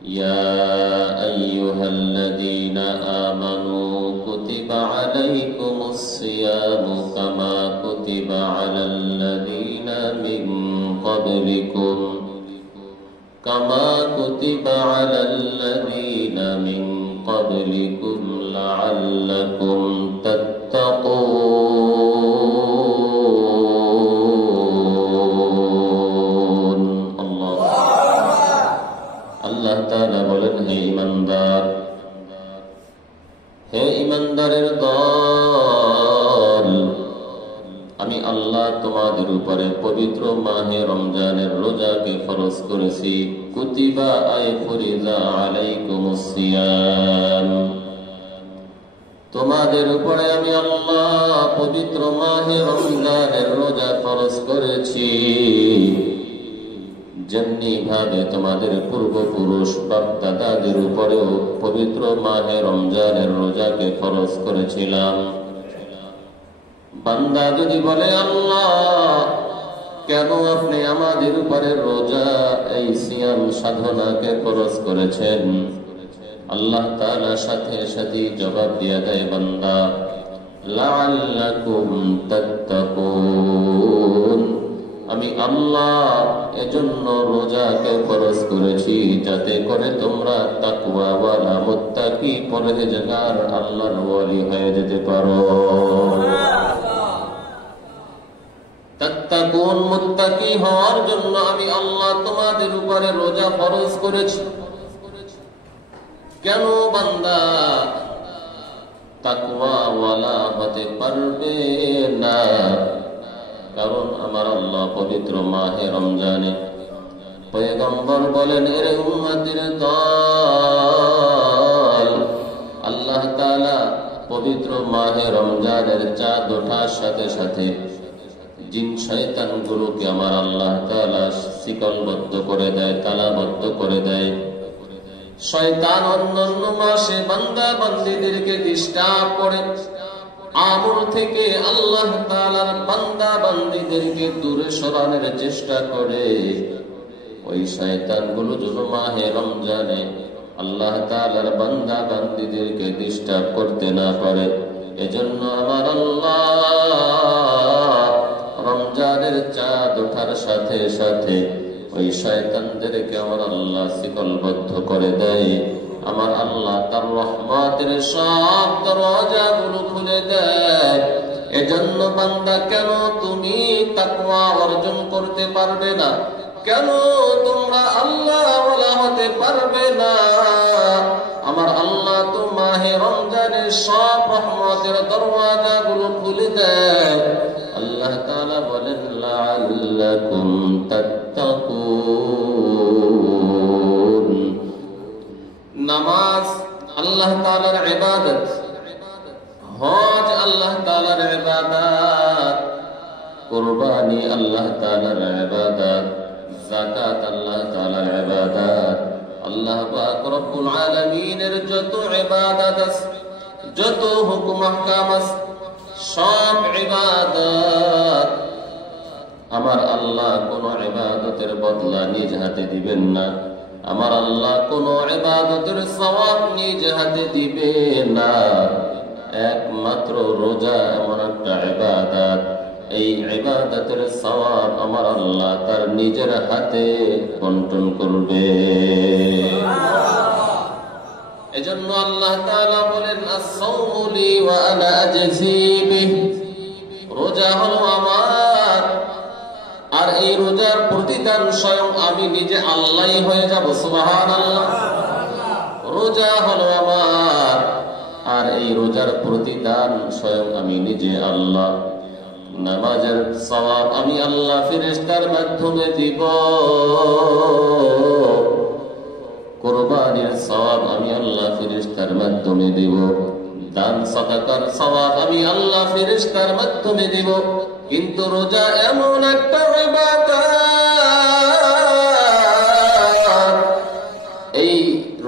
يا أيها الذين آمنوا كتب عليكم الصيام كما كتب على الذين من قبلكم لعلكم تتقون আল্লাহ তাআলা বলেন, হে ঈমানদারের দল, আমি আল্লাহ তোমাদের উপরে পবিত্র মাহে রমজানের রোজাকে ফরজ করেছি। কুতিবা আই ফরিজা আলাইকুমুস সিয়াম, তোমাদের উপরে আমি আল্লাহ পবিত্র মাহে রমজানের রোজা ফরজ করেছি, যেমনি ভাবে তোমাদের পূর্বপুরুষ বাপ-দাদাদের উপরেও পবিত্র মাহে রমজানের রোজাকে ফরজ করেছিলাম। বান্দা যদি বলে, আল্লাহ কেন আপনি আমাদের উপরে রোজা এই সিয়াম সাধনাকে ফরজ করেছেন, আল্লাহ তাআলা সাথে সাথে জবাব দিয়ে দেয়, বান্দা লাআল্লাকুম তাত্তাকুন, আমি আল্লাহ এজন্য রোজাকে ফরজ করেছি যাতে করে তোমরা তাকওয়াওয়ালা মুত্তাকি পরহেজগার আল্লাহর ওয়ালি হয়ে যেতে পারো। তাত্তাকুন, মুত্তাকি হওয়ার জন্য আমি আল্লাহ তোমাদের উপরে রোজা ফরজ করেছি। কেন বান্দা তাকওয়াওয়ালা হতে পারবে না? কারণ আমার আল্লাহ পবিত্র মাহে রমজানে পয়গম্বর বলেন, এরে উম্মতের দল, আল্লাহ তাআলা পবিত্র মাহে রমজানের চাঁদ ওঠার সাথে সাথে জিন শয়তান গুলোকে আমার আল্লাহ তাআলা শিকলবদ্ধ করে দেয়, তালাবদ্ধ করে দেয়। শয়তান অন্যান্য মাসে বান্দা বান্দীদেরকে ডিস্টার্ব করে, আমল থেকে আল্লাহ তাআলার বান্দা বান্দীদেরকে দূরে সরানোর চেষ্টা করে। ওই শয়তানগুলো যেন মাহে রমজানে আল্লাহ তাআলার বান্দা বান্দীদেরকে ডিস্টার্ব করতে না পারে, এজন্য আমার আল্লাহ রমজানের চাঁদ ওঠার সাথে সাথে ওই শয়তানদেরকে আমার আল্লাহ শিকলবদ্ধ করে দেয়। আমার আল্লাহ তার রহমতের সব দরজাগুলো খুলে দেয়। এজন্য বান্দা, কেন তুমি তাকওয়া অর্জন করতে পারবে না? কেন তোমরা আল্লাহ ওয়ালা হতে পারবে না? আমার আল্লাহ তো মাহে রমজানের সব রহমতের দরজাগুলো খুলে দেয়। আল্লাহ তাআলা বলেন, লাআল্লাকুম তাত্তাকুন। নামাজ আল্লাহ তাআলার ইবাদত, হজ আল্লাহ তাআলার ইবাদত, কুরবানি আল্লাহ তাআলার ইবাদত, যাকাত আল্লাহ তাআলার ইবাদত। আল্লাহ পাক রব্বুল আলামিনের যত ইবাদত আছে, যত হুকুম আহকাম আছে, সব ইবাদত আমার আল্লাহ কোন ইবাদতের বদলা নিজ হাতে দিবেন না। আমার আল্লাহ কোন ইবাদতের সওয়াব নিজ হাতে দিবে না। একমাত্র রোজা এমন একটা ইবাদত, এই ইবাদতের সওয়াব আমার আল্লাহ তার নিজের হাতে বন্টন করবে। এজন্য আল্লাহ তাআলা বলেন, আস-সাওমু লি ওয়া আনা আজজি বিহি, রোজা হলো আমার, আর এই রোজার প্রতিদান স্বয়ং আমি নিজে আল্লাহই হয়ে যাব। সুবহানাল্লাহ। রোজা হলো আমার, আর এই রোজার প্রতিদান স্বয়ং আমি নিজে আল্লাহ। নামাজের সওয়াব আমি আল্লাহ ফেরেশতার মাধ্যমে দিব। কুরবানির সওয়াব আমি আল্লাহ ফেরেশতার মাধ্যমে দেব। দান সাদাকার সওয়াব আমি আল্লাহ ফেরেশতার মাধ্যমে দেব। কিন্তু রোজা এমন একটা ইবাদত, এই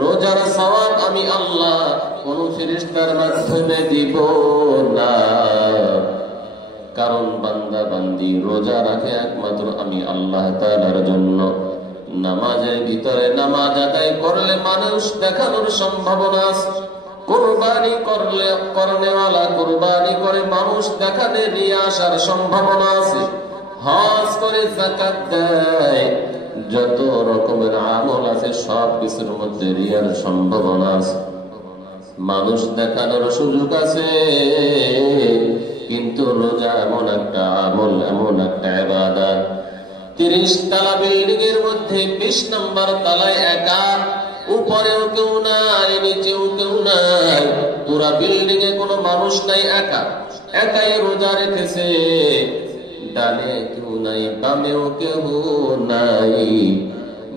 রোজার সওয়াব আমি আল্লাহ কোন ফেরেশতার মাধ্যমে দিব না। কারণ বান্দা বান্দি রোজা রাখে একমাত্র আমি আল্লাহ তাআলার জন্য। নামাজের ভিতরে নামাজ আদায় করলে মানুষ দেখানোর সম্ভাবনা আছে, কুরবানি করলে করনেওয়ালা কুরবানি করে মানুষ দেখাতে নিয়ে আসার সম্ভাবনা আছে, হজ করে যাকাত দেয়, যত রকমের আমল আছে সব কিছুর মধ্যে রিয়ার সম্ভাবনা আছে, মানুষ দেখানোর সুযোগ আছে। কিন্তু রোজা এমন একটা আমল, এমন একটা ইবাদত, 30 তলা বিল্ডিং এর মধ্যে 20 নম্বর তলায় একা, উপরেও কেউ নাই, নিচেও কেউ নাই, পুরা বিল্ডিং এ কোনো মানুষ নাই, একা একাই রোজা রেখেছে, ডানে কেউ নাই, বামেও কেউ নাই,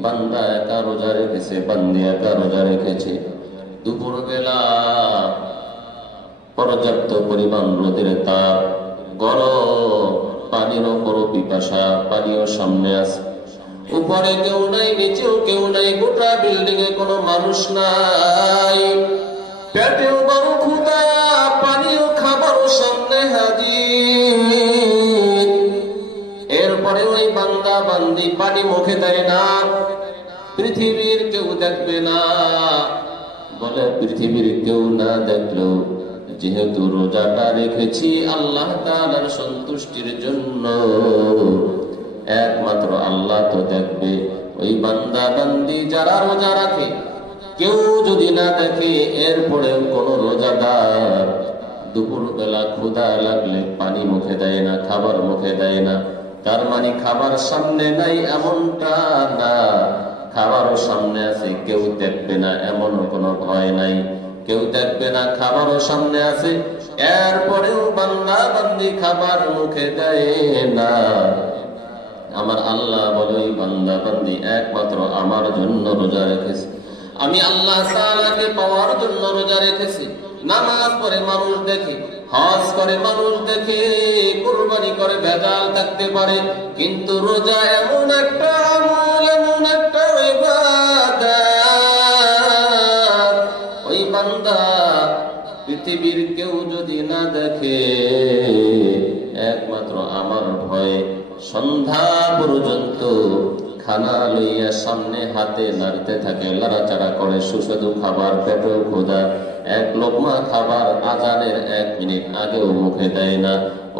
বান্দা একা রোজা রেখেছে, বান্দি একা রোজা রেখেছে। দুপুর বেলা পর্যাপ্ত পরিমাণ রোদের তাপ, গরম, পানির উপর পিপাসা, পানিও সামনে আছে, উপরে কেউ নাই, নিচেও কেউ নাই, গোটা বিল্ডিং এ কোনো মানুষ নাই, পেটেও বড় ক্ষুধা, পানিও খাবারও সামনে হাজির। এরপরে ওই বান্দা বান্দি পানি মুখে দেয় না, পৃথিবীর কেউ দেখবে না, বলে পৃথিবীর কেউ না দেখলো যেহেতু রোজাটা রেখেছি আল্লাহ তাআলার সন্তুষ্টির জন্য, একমাত্র আল্লাহ তো দেখবে। ওই বান্দা বান্দি যারা রোজা রাখে, কেউ যদি না দেখে, এরপরেও কোন রোজাদার দুপুর বেলা ক্ষুধা লাগলে পানি মুখে দেয় না, খাবার মুখে দেয় না, তার মানে খাবার সামনে নাই এমনটা না, খাবারও সামনে আছে, কেউ দেখবে না এমনও কোনো ভয় নাই, কেউ দেখবে না, খাবারও সামনে আছে, এরপরেও বান্দা বান্দি খাবার মুখে দেয় না। আমার আল্লাহ বলে ওই বান্দা বান্দি একমাত্র আমার জন্য রোজা রেখেছে, আমি আল্লাহ তাআলাকে পাওয়ার জন্য রোজা রেখেছি। নামাজ পড়ে মানুষ দেখে, হজ করে মানুষ দেখে, কুরবানি করে ভেজাল থাকতে পারে, কিন্তু রোজা এমন একটা আমল, এমন একটা ইবাদত, ওই বান্দা পৃথিবীর কেউ যদি না দেখে, একমাত্র আমার ভয়ে সন্ধ্যা পর্যন্ত খানা লইয়া সামনে হাতে নাড়তে থাকে, লড়াচাড়া করে, সুস্বাদু খাবার, পেটেও ক্ষুধা, এক লোকমা খাবার আজানের 1 মিনিট আগেও মুখে দেয় না।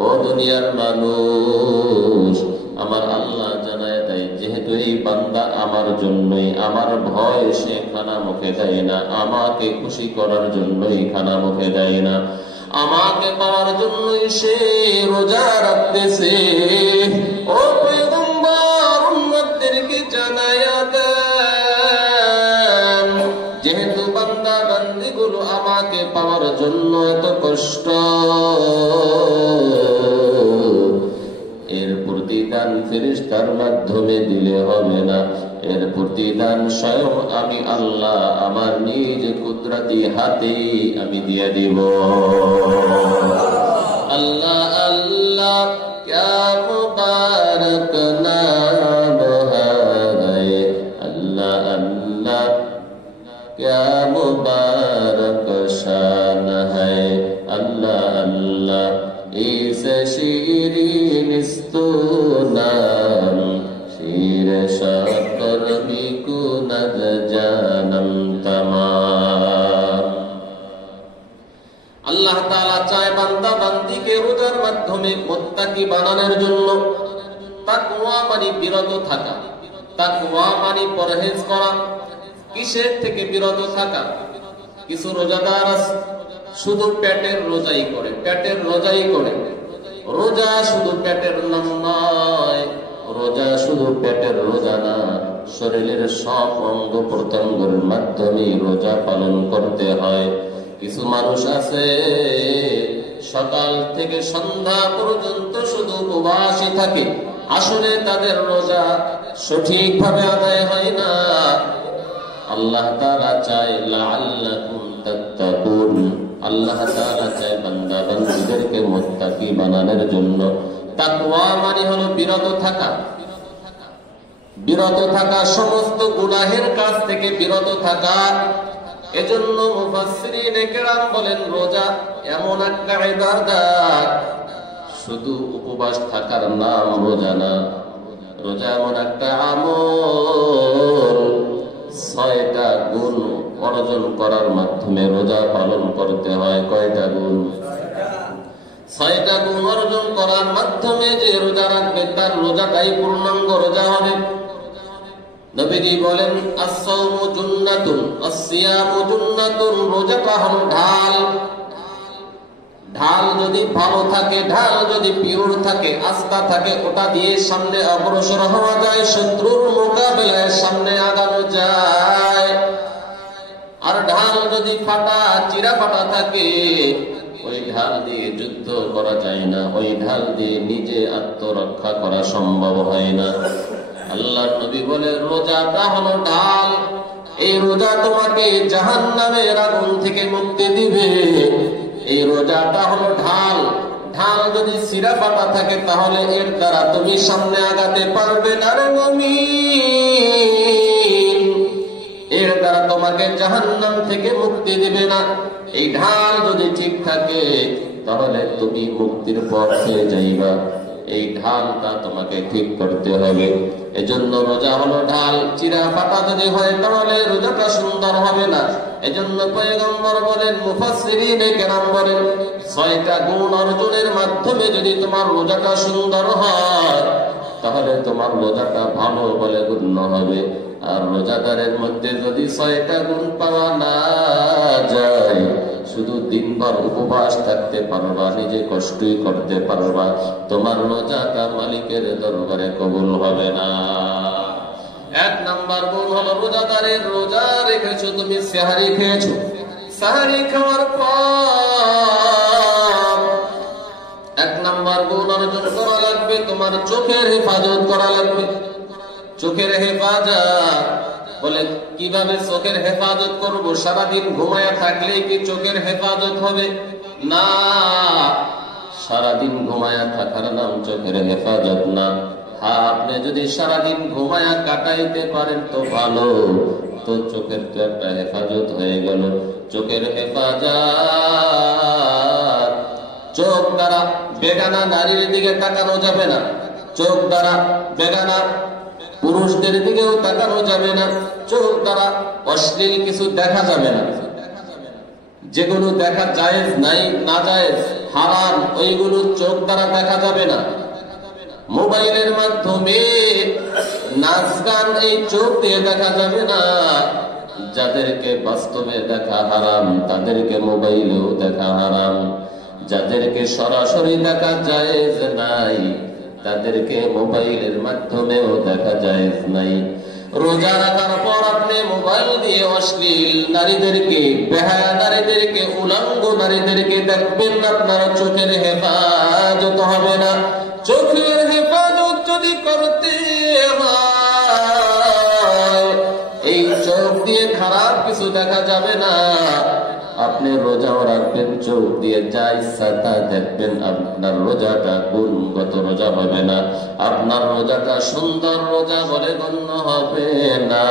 ও দুনিয়ার মানুষ, আমার আল্লাহ জানায় দেয় যেহেতু এই বান্দা আমার জন্যই, আমার ভয় সে খানা মুখে দেয় না, আমাকে খুশি করার জন্যই খানা মুখে দেয় না, আমাকে পাওয়ার জন্যই সে রোজা রাখতেছে। ও পয়গম্বর, উম্মতদেরকে জানায়া দেন যেহেতু বান্দা বান্দিগুলো আমাকে পাওয়ার জন্য এত কষ্ট, এর প্রতিদান ফেরেশতার মাধ্যমে দিলে হবে না, এর প্রতিদান স্বয়ং আমি আল্লাহ আমার নিজ কুদরতি হাতে আমি দিয়ে দিব। আল্লাহ আল্লাহ ক্যা মুবারক নাম হ্যায়, আল্লাহ আল্লাহ ক্যা মুবারক শান হ্যায়, আল্লাহ আল্লাহ ইস শিরিনিস্তু নাম, শির শাকর বিকুনদ জানম তামাম। আল্লাহ তাআলা চায় বান্দা বান্দিকে রোজার মাধ্যমে মুত্তাকি বানানোর জন্য। তাকওয়া মানে বিরত থাকা, তাকওয়া মানে পরহেজ করা। কিসের থেকে বিরত থাকা? কিছু রোজাদার আছে শুধু পেটের রোজাই করে, পেটের রোজাই করে। রোজা শুধু পেটের নাম নয়, রোজা শুধু পেটের রোজা না, শরীরের সব অঙ্গ প্রত্যঙ্গের মাধ্যমে রোজা পালন করতে হয়। কিছু মানুষ আছে সকাল থেকে সন্ধ্যা পর্যন্ত শুধু উপবাসী থাকে, আসলে তাদের রোজা সঠিকভাবে আদায় হয় না। আল্লাহ তাআলা চায় লাআল্লাকুম তাত্তাকুন, আল্লাহ তাআলা চায় বান্দা বান্দীদেরকে মুত্তাকি বানানোর জন্য। তাকওয়া মানে হলো বিরত থাকা, বিরত থাকা, সমস্ত গুনাহের কাছ থেকে বিরত থাকা। এজন্য মুফাসসিরিনে কেরাম বলেন রোজা এমন একটা ইবাদত, শুধু উপবাস থাকার নাম রোজা না। রোজা এমন একটা আমল, 6টা গুণ অর্জন করার মাধ্যমে রোজা পালন করতে হয়। কয়টা গুণ? 6টা গুণ অর্জন করার মাধ্যমে যে রোজা রাখবে তার রোজাটাই পূর্ণাঙ্গ রোজা হবে। নবীজি বলেন, আস-সাওমু জুন্নাতুন আস-সিয়ামু জুন্নাতুন, রোজাটা হলো ঢাল। ঢাল যদি ভালো থাকে, ঢাল যদি পিওর থাকে, আস্থা থাকে, ওটা দিয়ে সামনে অগ্রসর হওয়া যায়, শত্রুর মোকাবেলায় সামনে আগানো যায়। আর ঢাল যদি ফাটা, চিরা ফাটা থাকে, ওই ঢাল দিয়ে যুদ্ধ করা যায় না, ওই ঢাল দিয়ে নিজে আত্মরক্ষা করা সম্ভব হয় না। আল্লাহর নবী বলে, রোজাটা হলো ঢাল। এই রোজা তোমাকে জাহান্নামের আগুন থেকে মুক্তি দিবে। এই রোজাটা হলো ঢাল। ঢাল যদি চিরা ফাটা থাকে তাহলে এর দ্বারা তুমি সামনে আগাতে পারবে না রে মুমিন। এর দ্বারা তোমাকে জাহান্নাম থেকে মুক্তি দিবে না। এই ঢাল যদি ঠিক থাকে তাহলে তুমি মুক্তির পথে যাইবা। এই ঢালটা তোমাকে ঠিক করতে হবে। এজন্য রোজা হলো ঢাল। চিরা ফাটা যদি হয় তাহলে রোজাটা সুন্দর হবে না। এজন্য পয়গম্বর বলেন, মুফাসসিরিনে কেরাম বলেন, 6টা গুণ অর্জনের মাধ্যমে যদি তোমার রোজাটা সুন্দর হয় তাহলে তোমার রোজাটা ভালো বলে গণ্য হবে। আর রোজাদারের মধ্যে যদি 6টা গুণ পাওয়া না যায়, শুধু দিনভর উপবাস থাকতে পারবা, নিজে কষ্টই করতে পারবা, তোমার রোজাটা মালিকের দরবারে কবুল হবে না। 1 নাম্বার গুণ হলো রোজাদারের, রোজা রেখেছো তুমি, সেহারি খেয়েছো, সেহারি খাওয়ার পর 1 নাম্বার গুণ অর্জন করা লাগবে, তোমার চোখের হেফাজত করা লাগবে। চোখের হেফাজত বলে, কিভাবে চোখের হেফাজত করব? সারাদিন ঘুমায়া থাকলেই কি চোখের হেফাজত হবে? না, সারাদিন ঘুমায়া থাকার নাম চোখের হেফাজত না। হ্যাঁ, আপনি যদি সারাদিন ঘুমায়া কাটাইতে পারেন তো ভালো, তো চোখের তো একটা হেফাজত হয়ে গেল। চোখের হেফাজত, চোখ দ্বারা বেগানা নারীর দিকে তাকানো যাবে না, চোখ দ্বারা বেগানা পুরুষদের দিকেও তাকানো যাবে না, চোখ দ্বারা অশ্লীল কিছু দেখা যাবে না। যেগুলো দেখা জায়েজ নাই, না জায়েজ, হারাম, ওইগুলো চোখ দ্বারা দেখা যাবে না। মোবাইলের মাধ্যমে নাচ গান এই চোখ দিয়ে দেখা যাবে না। যাদেরকে বাস্তবে দেখা হারাম তাদেরকে মোবাইলেও দেখা হারাম। যাদেরকে সরাসরি দেখা জায়েজ নাই তাদেরকে মোবাইলের মাধ্যমেও দেখা জায়েজ নাই। রোজা রাখার পর আপনি মোবাইল দিয়ে অশ্লীল নারীদেরকে, বেহায়া নারীদেরকে, উলঙ্গ নারীদেরকে দেখবেন, আপনার চোখের হেফাজত হবে না। চোখের হেফাজত যদি করতে হয়, এই চোখ দিয়ে খারাপ কিছু দেখা যাবে না। আপনি রোজাও রাখবেন, চোখ দিয়ে যা ইচ্ছা তা দেখবেন, আপনার রোজাটা গুণগত রোজা হবে না, আপনার রোজাটা সুন্দর রোজা বলে গণ্য হবে না।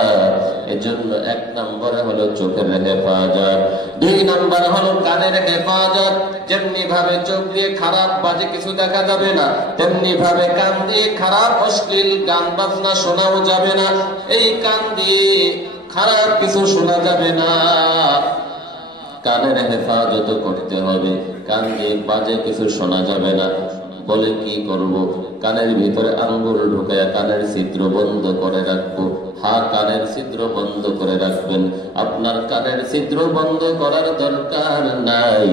এজন্য 1 নম্বরে হলো চোখের হেফাজত। 2 নম্বর হলো কানের হেফাজত। যেমনি ভাবে চোখ দিয়ে খারাপ বাজে কিছু দেখা যাবে না, তেমনি ভাবে কান দিয়ে খারাপ অশ্লীল গান বাজনা শোনাও যাবে না। এই কান দিয়ে খারাপ কিছু শোনা যাবে না। কানের হেফাজত করতে হবে, কান দিয়ে বাজে কিছু শোনা যাবে না। বলে কি করব? কানের ভিতরে আঙ্গুল ঢুকায়া কানের ছিদ্র বন্ধ করে রাখবো। হ্যাঁ, কানের ছিদ্র বন্ধ করে রাখবেন। আপনার কানের ছিদ্র বন্ধ করার দরকার নাই।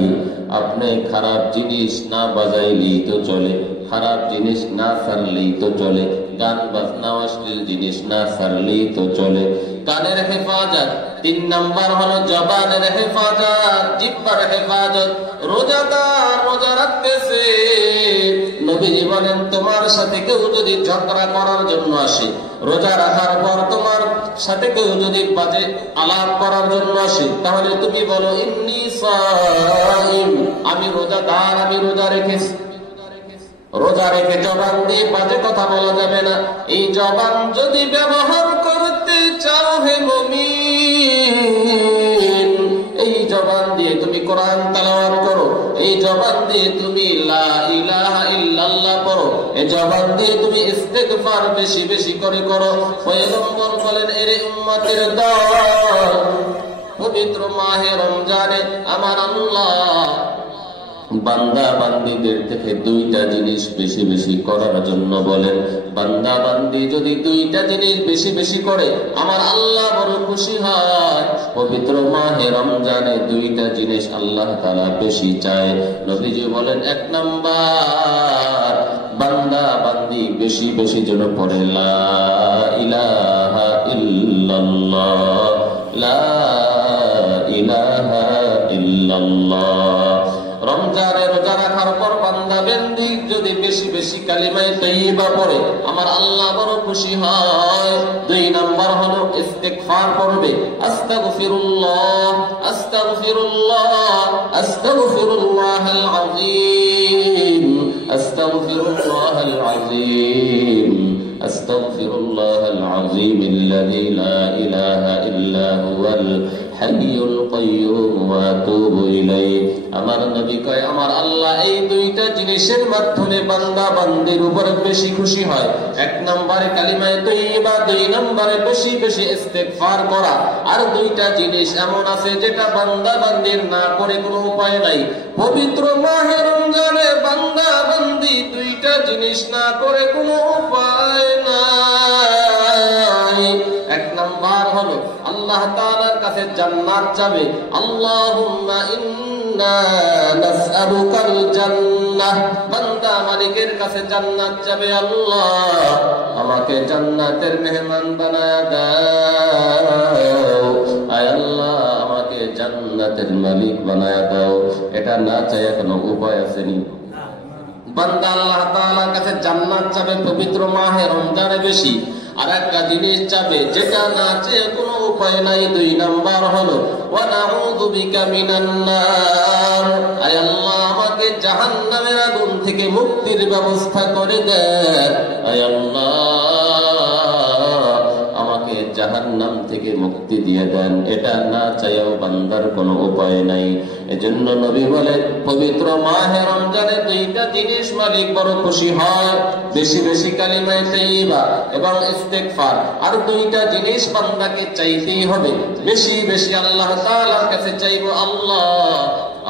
আপনি খারাপ জিনিস না বাজাইলেই তো চলে, খারাপ জিনিস না ছাড়লেই তো চলে, গান বাজনা অশ্লীল জিনিস না ছাড়লেই তো চলে। কানের হেফাজত। 3 নাম্বার হলো জবানের হেফাজত, জিহ্বার হেফাজত। রোজাদার রোজা রাখতেছে, নবীজি বলেন, তোমার সাথে কেউ যদি ঝগড়া করার জন্য আসে, রোজা রাখার পর তোমার সাথে কেউ যদি বাজে আলাপ করার জন্য আসে, তাহলে তুমি বলো, ইন্নী সাইম, আমি রোজাদার, আমি রোজা রেখেছি। রোজা রেখে জবান দিয়ে বাজে কথা বলা যাবে না। এই জবান যদি ব্যবহার করতে চাও হে মুমিন, এই জবান দিয়ে তুমি কোরআন তেলাওয়াত করো, এই জবান দিয়ে তুমি লা ইলাহা ইল্লাল্লাহ পড়ো, এই জবান দিয়ে তুমি ইস্তেগফার বেশি বেশি করে করো। পয়গম্বর বলেন, এরে উম্মতের দল, পবিত্র মাহে রমজানে আমার আল্লাহ বান্দা বান্দীদের থেকে দুইটা জিনিস বেশি বেশি করার জন্য বলেন। বান্দা বান্দী যদি দুইটা জিনিস বেশি বেশি করে আমার আল্লাহ বড় খুশি হয়। পবিত্র মাহে রমজানে দুইটা জিনিস আল্লাহ তাআলা বেশি চায়। নবীজি বলেন, এক নাম্বার, বান্দা বান্দী বেশি বেশি যেন পড়ে লা ইলাহা ইল্লাল্লাহ, লা ইলাহা ইল্লাল্লাহ। রমজানে রোজা রাখার পর বান্দা বান্দী যদি বেশি বেশি কালিমায়ে তাইয়্যিবা পড়ে আমার আল্লাহ বড় খুশি হয়। দুই নাম্বার হলো ইস্তিগফার করবে, আস্তাগফিরুল্লাহ আস্তাগফিরুল্লাহ আস্তাগফিরুল্লাহাল আযীম আস্তাগফিরুল্লাহাল আযীম আস্তাগফিরুল্লাহাল আযীম আল্লাযী লা ইলাহা ইল্লা হুয়াল হাইয়ুল কাইয়্যুম ওয়া আতুবু ইলাইহি। আমার নবী কয়, আমার আল্লাহ এই দুইটা জিনিসের মাধ্যমে বান্দা বান্দির উপর বেশি খুশি হয়। এক নম্বরে কালিমায়ে তাইয়্যিবা, দুই নম্বরে বেশি বেশি ইস্তিগফার করা। আর দুইটা জিনিস এমন আছে যেটা বান্দা বান্দির না করে কোনো উপায় নাই। পবিত্র মাহে রমজানে বান্দা বান্দি দুইটা জিনিস না করে কোনো উপায় নাই। এক নাম্বার হলো আল্লাহ তাআলার কাছে জান্নাত চাবে। আল্লাহুম্মা ইন্না নাসআলুকাল জান্নাহ, বান্দা মালিকের কাছে জান্নাত চাবে, আল্লাহ আমাকে জান্নাতের মেহমান বানায়া দাও, আয় আল্লাহ আমাকে জান্নাতের মালিক বানায়া দাও। এটা না চাই কোনো উপায় আসেনি। বান্দা আল্লাহ তাআলার কাছে জান্নাত চাবে পবিত্র মাহে রমজানে বেশি। আর একটা জিনিস চাবে যেটা না চেয়ে কোনো উপায় নাই। দুই নাম্বার হলো ওয়া নাউযু বিকা মিনান নার, আয় আল্লাহ আমাকে জাহান্নামের আগুন থেকে মুক্তির ব্যবস্থা করে দেন, আয় আল্লাহ আমাকে জাহান্নাম থেকে মুক্তি দিয়ে দেন। এটা না চাইও বান্দার কোনো উপায় নাই। এজন্য নবী বলে, পবিত্র মাহে রমজানে দুইটা জিনিস মালিক বড় খুশি হয়, বেশি বেশি কালিমায়ে তাইয়্যিবা এবং ইস্তিগফার। আর দুইটা জিনিস বান্দাকে চাইতেই হবে, বেশি বেশি আল্লাহ তাআলার কাছে চাইবো, আল্লাহ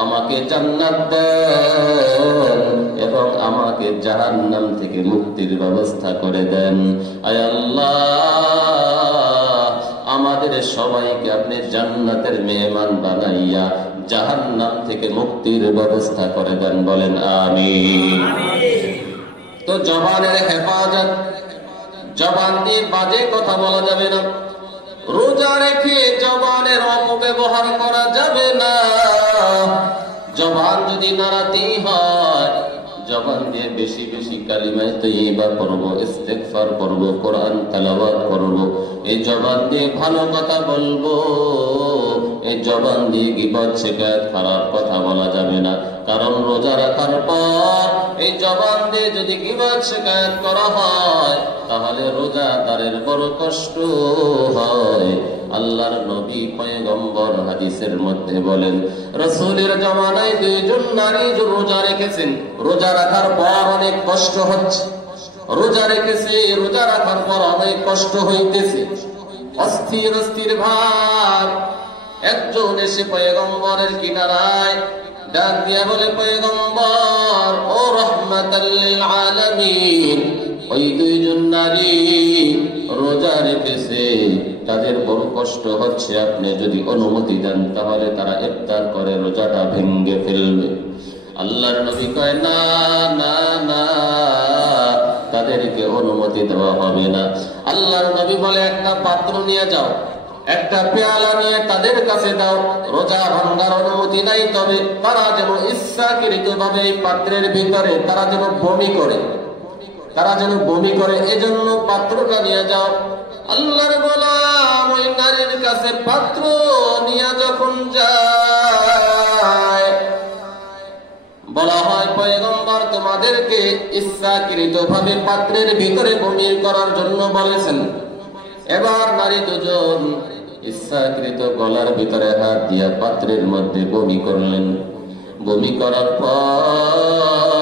আমাকে জান্নাত দেন এবং আমাকে জাহান্নাম থেকে মুক্তির ব্যবস্থা করে দেন। আয় আল্লাহ আমাদের সবাইকে আপনি জান্নাতের মেহমান বানাইয়া জাহান্নাম থেকে মুক্তির ব্যবস্থা করে দেন, বলেন আমিন। তো জবানের হেফাজত, জবান দিয়ে বাজে কথা বলা যাবে না। রোজা রেখে জবানের অপব্যবহার করা যাবে না। জবান যদি নাড়াতেই হয়, জবান দিয়ে বেশি বেশি কালিমায়ে তাইয়্যিবা পড়ব, ইস্তিগফার করব, কোরআন তেলাওয়াত করব। এই জবান দিয়ে ভালো কথা বলবো, এই জবান দিয়ে গীবত শিকায়ত খারাপ কথা বলা যাবে না। কারণ রোজা রাখার পর এই জবান দিয়ে যদি গীবত শিকায়ত করা হয় তাহলে রোজাদারের বড় কষ্ট হয়। আল্লাহর নবী পয়গম্বর হাদিসের মধ্যে বলেন, রাসূলের জামানায় দুইজন নারী রোজা রেখেছেন, রোজা রাখার পর অনেক কষ্ট হচ্ছে, রোজা রেখেছে, রোজা রাখার পর অনেক কষ্ট হইতেছে, অস্থির অস্থির ভাব। একজন এসে পয়গম্বরের কিনারায় ডাক দিয়া বলে, পয়গম্বর ও রাহমাতাল লিল আলামিন, ওই দুইজন নারী রোজা রেখেছে, তাদের বড় কষ্ট হচ্ছে, আপনি যদি অনুমতি দেন তাহলে তারা ইফতার করে রোজাটা ভেঙে ফেলবে। আল্লাহর নবী কয়, না না না, তাদেরকে অনুমতি দেওয়া হবে না। আল্লাহর নবী বলে, একটা পাত্র নিয়ে যাও, একটা পেয়ালা নিয়ে তাদের কাছে দাও, রোজা ভাঙার অনুমতি নাই, তবে তারা যেন ইচ্ছাকৃত ভাবে এই পাত্রের ভিতরে তারা যেন বমি করে, তারা যেন বমি করে, এজন্য পাত্রটা নিয়ে যাও। আল্লাহর গোলাম ওই নারীর কাছে পাত্র নিয়ে যখন যায়, বলা হয়, পয়গম্বর তোমাদেরকে ইচ্ছাকৃত ভাবে পাত্রের ভিতরে বমি করার জন্য বলেছেন। এবার নারী দুজন ইচ্ছাকৃত গলার ভিতরে হাত দিয়া পাত্রের মধ্যে বমি করলেন। বমি করার পর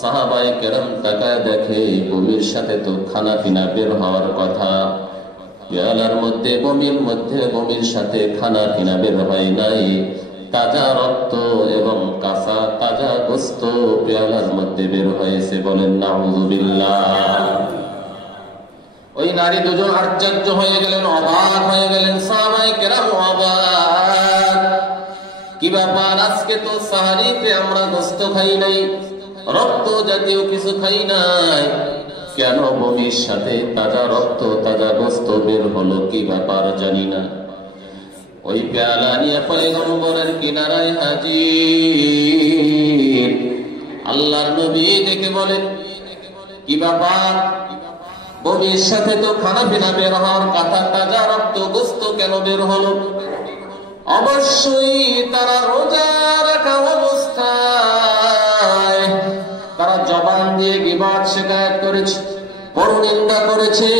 সাহাবায়ে কেরাম তাকায় দেখে বমির সাথে তো খানা পিনা বের হওয়ার কথা, পেয়ালার মধ্যে বমির সাথে খানা পিনা বের হয় নাই, তাজা রক্ত এবং কাঁচা তাজা গোশত পেয়ালার মধ্যে বের হয়েছে। বলেন নাউযুবিল্লাহ। ওই নারী দুজন আশ্চর্য হয়ে গেলেন, অবাক হয়ে গেলেন। সাহাবায়ে কেরাম অবাক, কি ব্যাপার, আজকে তো সাহারিতে আমরা গোশত খাই নাই, রক্ত জাতীয় কিছু খাই নাই, কেন বমির সাথে তাজা রক্ত তাজা গোশত বের হলো, কি ব্যাপার জানি না। ওই পেয়ালা নিয়ে পয়গম্বরের কিনারায় হাজির। আল্লাহর নবী দেখে বলেন, কি ব্যাপার, বমির সাথে তো খানা পিনা বের হওয়ার কথা, তাজা রক্ত গোশত কেন বের হলো? অবশ্যই তারা রোজা রাখা অবস্থায় তারা জবান দিয়ে গীবত শিকায়ত করেছে, পরনিন্দা করেছে,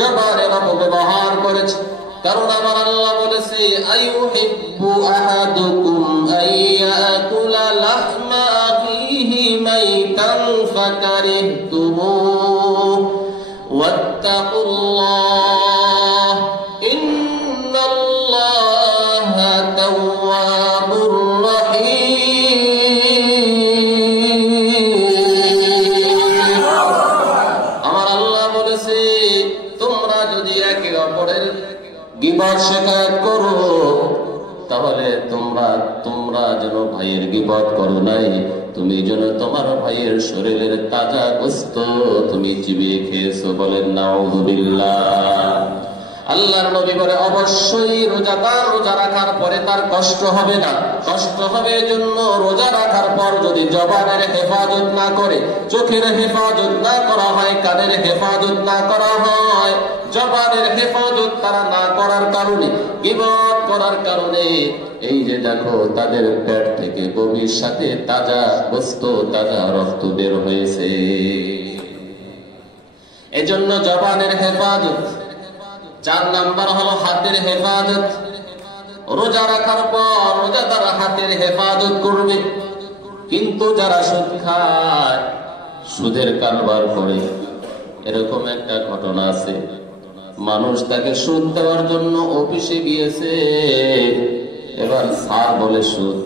জবানের অপব্যবহার করেছে। কারণ আমার আল্লাহ বলেছে, আইয়ুহিব্বু আহাদুকুম আইয়াকুলা লাহমা আখিহি মাইতান ফাকারিহতুমুহু ওয়াত্তাকুল্লাহ ইন্নাল্লাহা তাওয়াবুর রহিম। আমার আল্লাহ বলেছে, তোমরা যদি একে অপরের গীবত শিকায়ত করো, তাহলে তোমরা যেন ভাইয়ের গীবত করো নাই, তুমি যেন তোমার ভাইয়ের শরীরের তাজা গোশত তুমি চিবিয়ে খেয়েছো। বলেন নাউযুবিল্লাহ। আল্লাহর নবী বলে, অবশ্যই রোজাদার রোজা রাখার পরে তার কষ্ট হবে না। কষ্ট হবে এজন্য, রোজা রাখার পর যদি জবানের হেফাজত না করে, চোখের হেফাজত না করা হয়, কানের হেফাজত না করা হয়, জবানের হেফাজত তারা না করার কারণে, গীবত করার কারণে, এই যে দেখো তাদের পেট থেকে বমির সাথে তাজা গোশত তাজা রক্ত বের হয়েছে। এজন্য জবানের হেফাজত। 4 নাম্বার হলো হাতের হেফাজত। রোজা রাখার পর রোজাদার হাতের হেফাজত করবে। কিন্তু যারা সুদ খায়, সুদের কারবার করে, এরকম একটা ঘটনা আছে, মানুষ তাকে সুদ দেওয়ার জন্য অফিসে গিয়েছে, এবার স্যার বলে, সুদ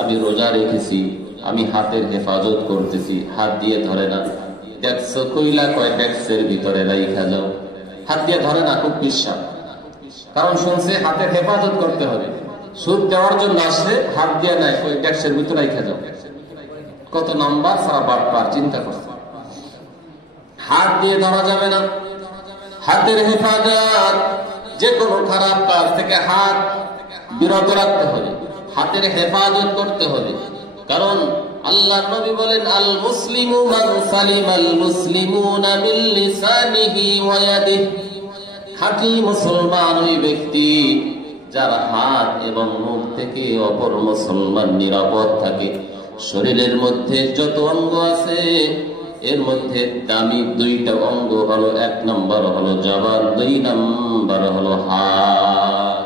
আমি রোজা রেখেছি, আমি হাতের হেফাজত করতেছি, হাত দিয়ে ধরে না, ট্যাক্স কইলা কয় ট্যাক্সের ভিতরে রাইখা যাও, হাত দিয়ে ধরে না, খুব বিশ্বাস, কারণ শুনছে হাতের হেফাজত করতে হবে। সুদ দেওয়ার জন্য আসলে হাত দিয়ে নেয়, ওই ট্যাক্সের ভিতরে রাইখা যাও। কত নাম্বার সারা বাটপার, চিন্তা করছে। হাত দিয়ে ধরা যাবে না। হাতের হেফাজত, যে কোনো খারাপ কাজ থেকে হাত বিরত রাখতে হবে, হাতের হেফাজত করতে হবে। কারণ আল্লাহর নবী বলেন, আল মুসলিমু মান সালিমাল মুসলিমুনা মিন লিসানিহি ওয়া ইয়াদিহি। খাঁটি মুসলমান ওই ব্যক্তি যার হাত এবং মুখ থেকে অপর মুসলমান নিরাপদ থাকে। শরীরের মধ্যে যত অঙ্গ আছে, এর মধ্যে দামি 2টা অঙ্গ হলো, 1 নম্বর হলো জবান, 2 নম্বর হলো হাত।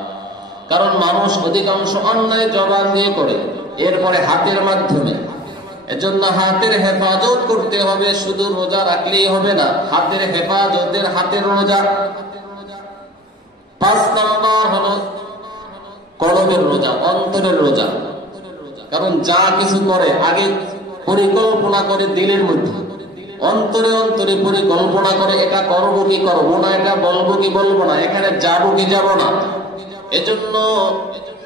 কারণ মানুষ অধিকাংশ অন্যায় জবান দিয়ে করে, এরপরে হাতের মাধ্যমে। এজন্য হাতের হেফাজত করতে হবে, শুধু রোজা রাখলেই হবে না, হাতের হেফাজতের হাতের রোজা। 5 নম্বর হলো কলবের রোজা, অন্তরের রোজা। কারণ যা কিছু করে আগে পরিকল্পনা করে দিলের মধ্যে, অন্তরে অন্তরে পরিকল্পনা করে, এটা করবো কি করবো না, এটা বলবো কি বলবো না, এখানে যাবো কি যাব না। এজন্য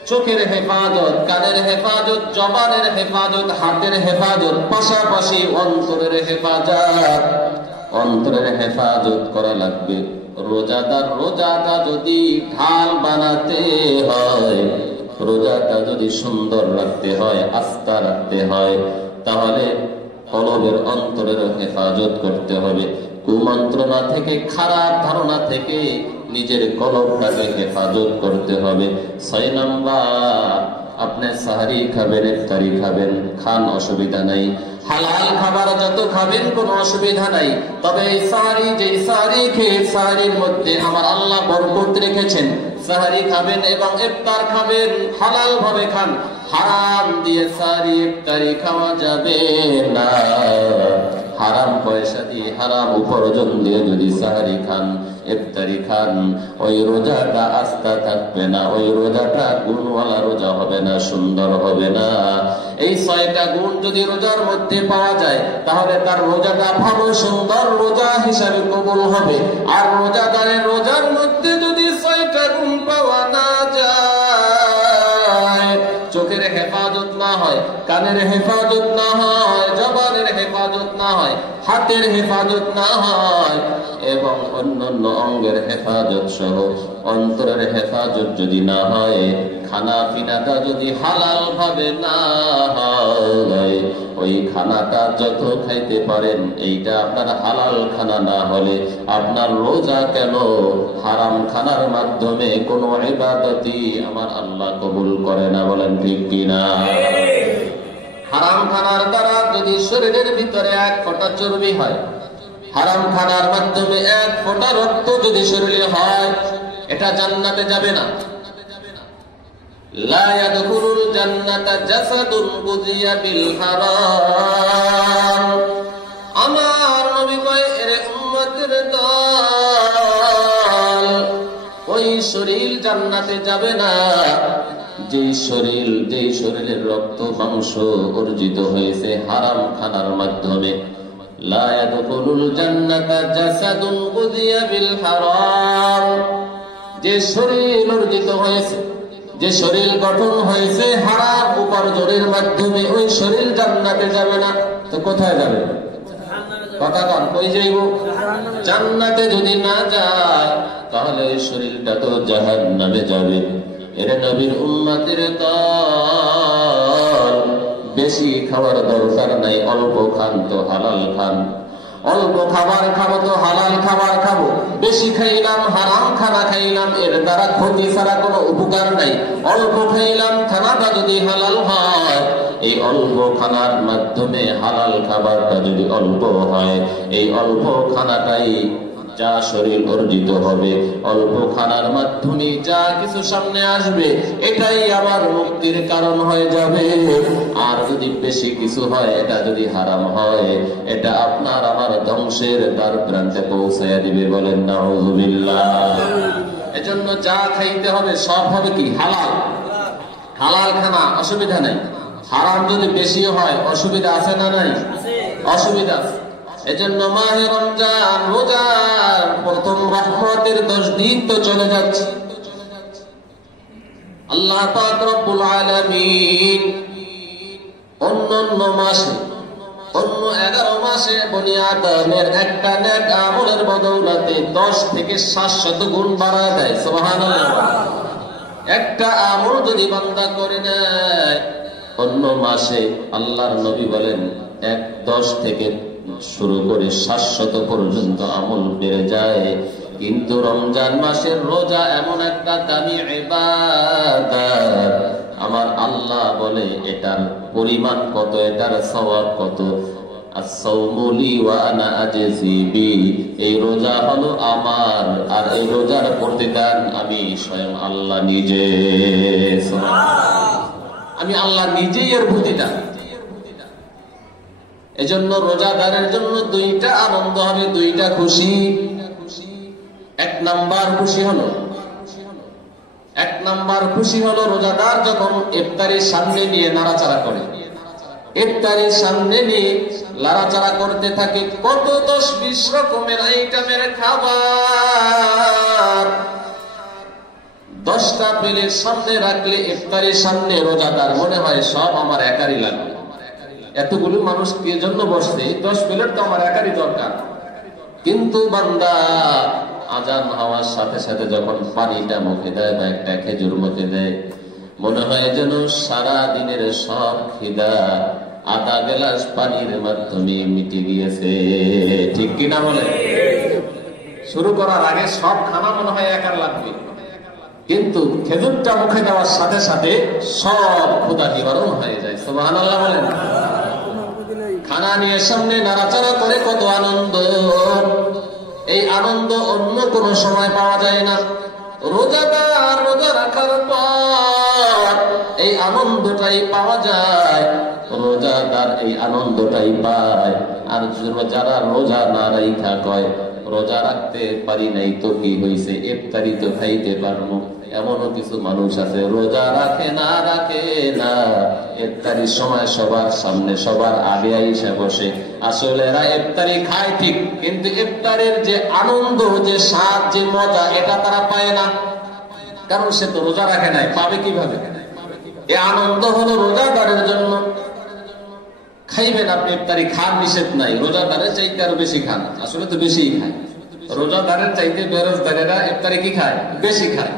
চোখের হেফাজত, কানের হেফাজত, জবানের হেফাজত, হাতের হেফাজত, পাশাপাশি অন্তরের হেফাজত। অন্তরের হেফাজত করা লাগবে। রোজাদার রোজাটা যদি ঢাল বানাতে হয়, রোজাটা যদি সুন্দর রাখতে হয়, আস্থা রাখতে হয়, তাহলে কলবের অন্তরের হেফাজত করতে হবে। কুমন্ত্রণা থেকে, খারাপ ধারণা থেকে নিজের কলবটাকে হেফাজত করতে হবে। 6 নাম্বার, আপনি সাহারি খাবেন, ইফতারি খাবেন, খান, অসুবিধা নাই। হালাল খাবার যত খাবেন কোনো অসুবিধা নাই। তবে সাহারি, যে সাহারি খেয়ে সাহারির মধ্যে আমার আল্লাহ বরকত রেখেছেন, সাহারি খাবেন এবং ইফতার খাবেন, হালাল ভাবে খান। হারাম দিয়ে সাহারি ইফতারি খাওয়া যাবে না। হারাম পয়সা দিয়ে, হারাম উপার্জন দিয়ে যদি সাহারি খান, ইফতারি খান, ওই রোজাটা আস্থা থাকবে না, ওই রোজাটা গুণওয়ালা রোজা হবে না, সুন্দর হবে না। এই 6টা গুণ যদি রোজার মধ্যে পাওয়া যায়, তাহলে তার রোজাটা ভালো সুন্দর রোজা হিসাবে কবুল হবে। আর রোজাদারের রোজার মধ্যে যদি 6টা গুণ পাওয়া না যায়, চোখের হেফাজত না হয়, কানের হেফাজত না হয়, জবানের হেফাজত না হয়, হাতের হেফাজত না হয় এবং অন্যান্য অঙ্গের হেফাজত সহ অন্তরের হেফাজত যদি না হয়, খানা পিনাটা যদি হালাল ভাবে না হয়, ওই খানাটা যত খাইতে পারেন, এইটা আপনার হালাল খানা না হলে আপনার রোজা কেন, হারাম খানার মাধ্যমে কোনো ইবাদতই আমার আল্লাহ কবুল করে না। বলেন ঠিক কিনা? হারাম খানার দ্বারা যদি শরীরের ভিতরে 1 ফোঁটা চর্বি হয়, হারাম খানার মাধ্যমে 1 ফোঁটা রক্ত যদি শরীরে হয়, এটা জান্নাতে যাবে না। লা ইয়াদখুলুল জান্নাতা জাসাদুন গুযিয়া বিল হারাম। আমার নবী কয়, এর উম্মতের দল, ওই শরীর জান্নাতে যাবে না যেই শরীরের রক্ত মাংস অর্জিত হয়েছে হারাম খানার মাধ্যমে। লা ইয়াদখুলুল জান্নাতা জাসাদুন গুযিয়া বিল হারাম। যে শরীর অর্জিত হয়েছে, যে শরীর গঠন হয়েছে হারাম উপার্জনের মাধ্যমে, ওই শরীর জান্নাতে যাবে না। তো কোথায় যাবে? কথা কন, কই যাইব? জান্নাতে যদি না যায়, তাহলে ওই শরীরটা তো জাহান্নামে যাবে। এর নবীর উম্মতের দল, বেশি খাবার দরকার নাই, অল্প খান তো হালাল খান। অল্প খাবার খাবো তো হালাল খাবার খাবো। বেশি খাইলাম, হারাম খানা খাইলাম, এর দ্বারা ক্ষতি ছাড়া কোনো উপকার নাই। অল্প খাইলাম, খানাটা যদি হালাল হয়, এই অল্প খানার মাধ্যমে হালাল খাবারটা যদি অল্প হয়, এই অল্প খানাটাই যা শরীর অর্জিত হবে, অল্প খানার মাধ্যমে যা কিছু সামনে আসবে, এটাই আমার মুক্তির কারণ হয়ে যাবে। আর যদি বেশি কিছু হয়, এটা যদি হারাম হয়, এটা আপনার আমার ধ্বংসের দ্বার প্রান্তে পৌঁছায়া দিবে। বলেন নাউযুবিল্লাহ। এজন্য যা খাইতে হবে সব হবে কি? হালাল। হালাল খানা, অসুবিধা নাই। হারাম যদি বেশি হয়, অসুবিধা আছে না নাই? অসুবিধা আছে। এজন্য মাহে রমজান, রোজার প্রথম রহমতের 10 দিন তো চলে যাচ্ছে। আল্লাহ পাক রব্বুল আলামিন অন্যান্য মাসে, অন্য 11 মাসে বনি আদমের একটা নেক আমলের বদৌলতে 10 থেকে 700 গুণ বাড়ায় দেয়। সুবহানাল্লাহ। একটা আমল যদি বান্দা করে নেয়, অন্য মাসে আল্লাহর নবী বলেন 10 থেকে শুরু করে 700 পর্যন্ত আমল বেড়ে যায়। কিন্তু রমজান মাসের রোজা এমন একটা দামি ইবাদত, আমার আল্লাহ বলে এটার পরিমাণ কত, এটার সওয়াব কত। as-sawmu li wa ana ajzi bi, এই রোজা হলো আমার, আর এই রোজার প্রতিদান আমি স্বয়ং আল্লাহ নিজে। আমি আল্লাহ নিজেই এর প্রতিদান। এজন্য রোজাদারের জন্য 2টা আনন্দ হবে, 2টা খুশি। 1 নাম্বার খুশি হলো রোজাদার যখন ইফতারের সামনে নিয়ে নাড়াচাড়া করে, ইফতারের সামনে নিয়ে নাড়াচাড়া করতে থাকে। কত 10-20 রকমের আইটেমের খাবার 10টা প্লেটের সামনে রাখলে ইফতারের সামনে রোজাদার মনে হয় সব আমার একারই লাগবে। এতগুলো মানুষ কে জন্য বসছে? 10 প্লেট তো আমার একারই দরকার। কিন্তু বান্দা আজান হওয়ার সাথে সাথে যখন পানিটা মুখে দেয় বা একটা খেজুর মুখে দেয়, মনে হয় যেন সারা দিনের সব খিদা আধা গ্লাস পানির মাধ্যমে মিটে গিয়েছে। ঠিক কিনা বলে? শুরু করার আগে সব খানা মনে হয় একার লাগবে, কিন্তু খেজুরটা মুখে দেওয়ার সাথে সাথে সব ক্ষুধা নিবারণ হয়ে যায়। সুবহানাল্লাহ বলেন। খানা নিয়ে সামনে নাড়াচাড়া করে কত আনন্দ! এই আনন্দ অন্য কোন সময় পাওয়া যায় না। রোজাদার রোজা রাখার পর এই আনন্দটাই পাওয়া যায়, রোজাদার এই আনন্দটাই পায়। আর যারা রোজা না রাখা কয় রোজা রাখতে পারি নাই তো কি হয়েছে, ইফতারি তো খাইতে পারবো, এমনও কিছু মানুষ আছে রোজা রাখে না ইফতারির সময় সবার সামনে সবার আগে আইসা বসে। আসলে এরা ইফতারি খায় ঠিক, কিন্তু ইফতারের যে আনন্দ, যে স্বাদ, যে মজা, এটা তারা পায় না, কারণ সে তো রোজা রাখে নাই। পাবে কিভাবে? এই আনন্দ হলো রোজাদারের জন্য। খাইবেন আপনি, ইফতারি খান, নিষেধ নাই, রোজাদারের চাইতে আরো বেশি খান, আসলে তো বেশি খায়। রোজাদারের চাইতে বেরোজদারেরা ইফতারি কি খায়? বেশি খায়।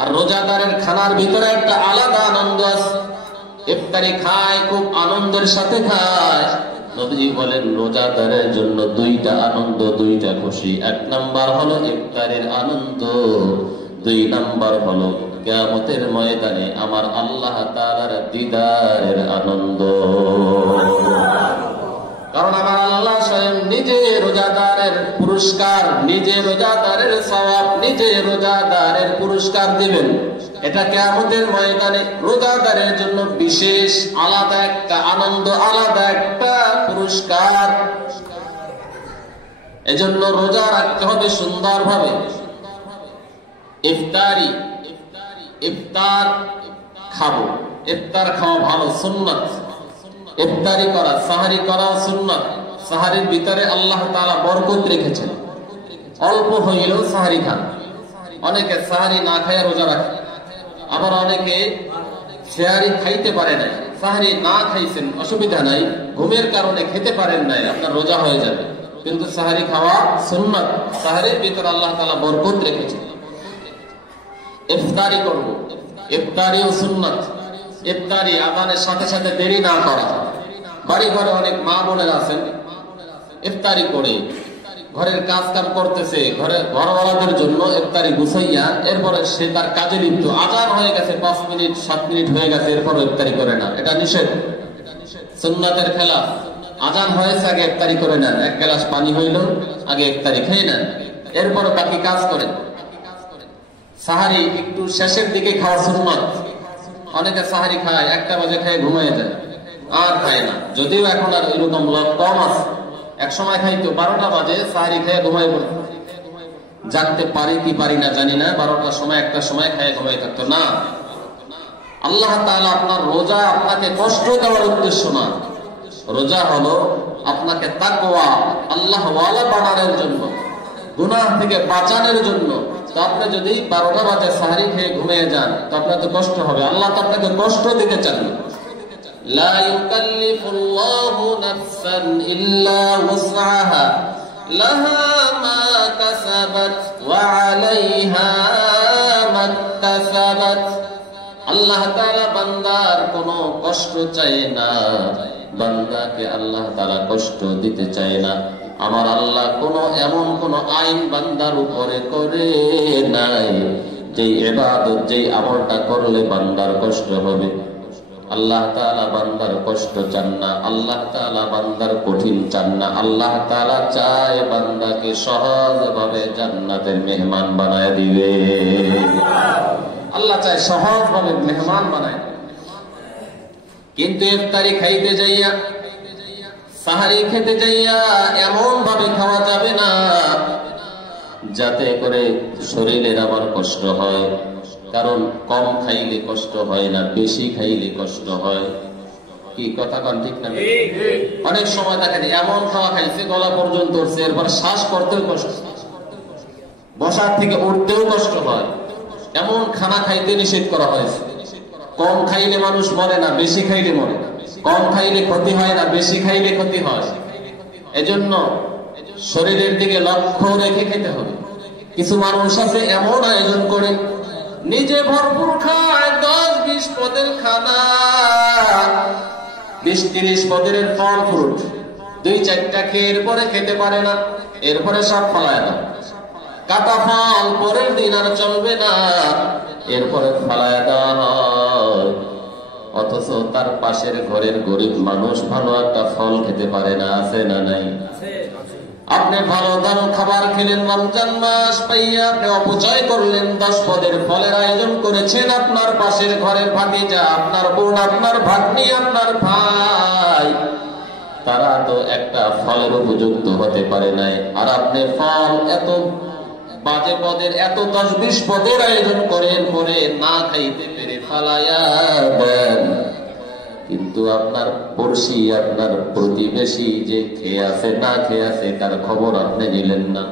আর রোজাদারের খানার ভিতরে একটা আলাদা আনন্দ আছে। ইফতারি খায় খুব আনন্দের সাথে খায়। নবীজি বলেন রোজাদারের জন্য দুইটা আনন্দ, দুইটা খুশি। এক নাম্বার হলো ইফতারের আনন্দ, দুই নাম্বার হলো কিয়ামতের ময়দানে আমার আল্লাহ তাআলার দিদারের আনন্দ। কারণ আমার আল্লাহ স্বয়ং নিজে রোজাদারের পুরস্কার, নিজে রোজাদারের সওয়াব, নিজে রোজাদারের পুরস্কার দিবেন। এটা কিয়ামতের ময়দানে রোজাদারের জন্য বিশেষ আলাদা একটা আনন্দ, আলাদা একটা পুরস্কার। এজন্য রোজা রাখতে হবে সুন্দরভাবে। ইফতারি, ইফতার খাবো, ইফতার খাওয়া ভালো, সুন্নাত। ইফতারি করা, সাহারি করা সুন্নাত। সাহারির ভিতরে আল্লাহ তাআলা বরকত রেখেছেন। অল্প হইলেও সাহারি খান। অনেকে সাহারি না খায় রোজা রাখে, আবার অনেকে সাহারি খাইতে পারে না। সাহারি না খাইছেন অসুবিধা নাই, ঘুমের কারণে খেতে পারেন নাই, আপনার রোজা হয়ে যাবে, কিন্তু সাহারি খাওয়া সুন্নাত। সাহারির ভিতরে আল্লাহ তাআলা বরকত রেখেছেন। ইফতারি করব, ইফতারিও সুন্নাত। ইফতারি আযানের সাথে সাথে দেরি না করা। বাড়ি ঘরে অনেক মা বোনের আছেন ইফতারি করে ঘরের কাজ কাম করতেছে, ঘরওয়ালাদের জন্য ইফতারি গুছাইয়া এরপরে সে তার কাজে লিপ্ত। আযান হয়ে গেছে, 5 মিনিট 7 মিনিট হয়ে গেছে, এরপর ইফতারি করে না, এটা নিষেধ, সুন্নাতের খেলাফ। আযান হয়েছে আগে ইফতারি করে নেন, এক গ্লাস পানি হইল আগে ইফতারি খেয়ে নেন, এরপর বাকি কাজ করেন। সাহারি একটু শেষের দিকে খাওয়া সুন্নাত। অনেকে সাহারি খায় 1টা বাজে, খেয়ে ঘুমিয়ে যায়, আর খায় না। যদিও এখন আর এরকম লোক কম আছে, এক সময় খাইতো 12টা বাজে সাহারি খেয়ে ঘুমিয়ে পড়ে। জাগতে পারি কি পারি না জানি না, 12টার সময় 1টার সময় খেয়ে ঘুমিয়ে থাকতো না। আল্লাহ তাআলা আপনার রোজা আপনাকে কষ্ট দেওয়ার উদ্দেশ্য না, রোজা হলো আপনাকে তাকওয়া, আল্লাহ ওয়ালা বানানোর জন্য, গুনাহ থেকে বাঁচানোর জন্য। তো আপনি যদি 12টা বাজে সাহারি খেয়ে ঘুমিয়ে যান তো আপনার তো কষ্ট হবে। আল্লাহ তো আপনাকে কষ্ট দিতে চান। লা ইউকাল্লিফুল্লাহু নাফসান ইল্লা উসআহা লাহা মা কাসাবাত ওয়া আলাইহা মাকতাসাবাত। আল্লাহ তাআলা বান্দার কোনো কষ্ট চায় না, বান্দাকে আল্লাহ তাআলা কষ্ট দিতে চায় না। আমার আল্লাহ এমন কোন আইন বান্দার উপরে করে নাই যে ইবাদত, যে আমলটা করলে বান্দার কষ্ট হবে। আল্লাহ তাআলা বান্দার কষ্ট চান না, আল্লাহ তাআলা বান্দার কঠিন চান না। আল্লাহ তাআলা চায় বান্দাকে সহজভাবে জান্নাতের মেহমান বানায় দিবে। আল্লাহ চায় সহজভাবে মেহমান বানায়। কিন্তু ইফতারি খাইতে যাইয়া, সাহারি খেতে যাইয়া এমন ভাবে খাওয়া যাবে না যাতে করে শরীরের আবার কষ্ট হয়। কারণ কম খাইলে কষ্ট হয় না, বেশি খাইলে কষ্ট হয়। কি কথা কন ঠিক না? অনেক সময় দেখেন এমন খাওয়া খাইছে গলা পর্যন্ত উঠছে, এরপর শ্বাস করতেও কষ্ট, বসার থেকে উঠতেও কষ্ট হয়। এমন খানা খাইতে নিষেধ করা হয়েছে। কম খাইলে মানুষ মরে না, বেশি খাইলে মরে। কম খাইলে ক্ষতি হয় না, বেশি খাইলে ক্ষতি হয়। এজন্য শরীরের দিকে লক্ষ্য রেখে খেতে হবে। কিছু মানুষ আছে এমন আয়োজন করে নিজে ভরপুর খায়, 10-20 পদের খানা, 20-30 পদের ফল ফ্রুট, 2-4টা খেয়ে এরপরে খেতে পারে না, এরপরে সব ফলায় না। কাটা ফল পরের দিন আর চলবে না, এরপরে ফলায় দেওয়া হয়। অথচ তার পাশের ঘরের গরিব মানুষ ভালো একটা ফল খেতে পারে না, আছে না নাই? আপনি ভালো দারো খাবার খেলেন, রমজান মাস পাইয়া আপনি অপচয় করলেন। 10 পদের ফলের আয়োজন করেছেন, আপনার পাশের ঘরের ভাতিজা, আপনার বোন, আপনার ভাগ্নি, আপনার ভাই, তারা তো একটা ফলের উপযুক্ত হতে পারে নাই, আর আপনি ফল এত বাজে পদের, এত 10-20 পদের আয়োজন করেন, পরে না খাইতে পেরে ফালাইয়া দেন। কিন্তু আপনার পড়শি, আপনার প্রতিবেশী যে খেয়ে আছে না খেয়ে আছে, তার খবর আপনি নিলেন না।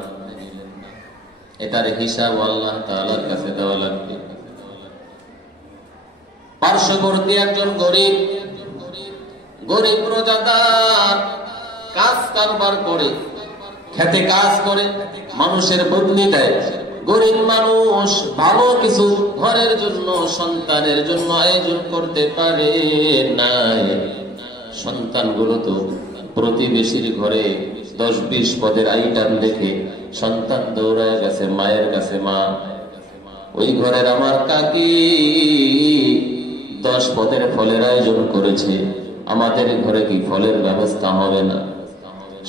এটার হিসাব আল্লাহ তাআলার কাছে দেওয়া লাগবে। পার্শ্ববর্তী একজন গরিব রোজাদার কাজ কারবার করে, খেতে কাজ করে, মানুষের বদলি দেয়। গরিব মানুষ ভালো কিছু ঘরের জন্য, সন্তানের জন্য আয়োজন করতে পারে না। সন্তানগুলো তো প্রতিবেশীর ঘরে 10-20 পদের আইটেম দেখে সন্তান দৌড়ায় গেছে মায়ের কাছে, মা ওই ঘরের আমার কাকি 10 পদের ফলের আয়োজন করেছে, আমাদের ঘরে কি ফলের ব্যবস্থা হবে না?